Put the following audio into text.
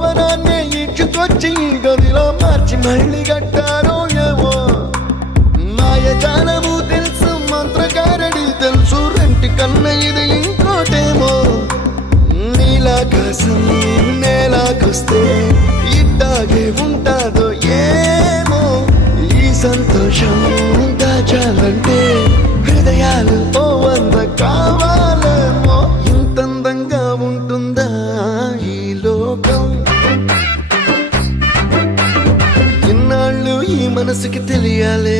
భవనాన్ని ఇచ్చుకొచ్చి గదిలో మార్చి మళ్ళీ కట్టారో ఏమో మాయజాలము తెలుసు మంత్రకారడి తెలుసు రెంటి కన్న ఇది ఇంకోటేమో నీలాకాశం నేలాకొస్తే ఇట్టాగే ఉంటాదో ఏమో ఈ సంతోషం దాచాలంటే హృదయాలు ఓ వంద కావాలేమో ఇంతందంగా ఉంటుందా ఈ లోకం ఇన్నాళ్ళు ఈ మనసుకి తెలియాలే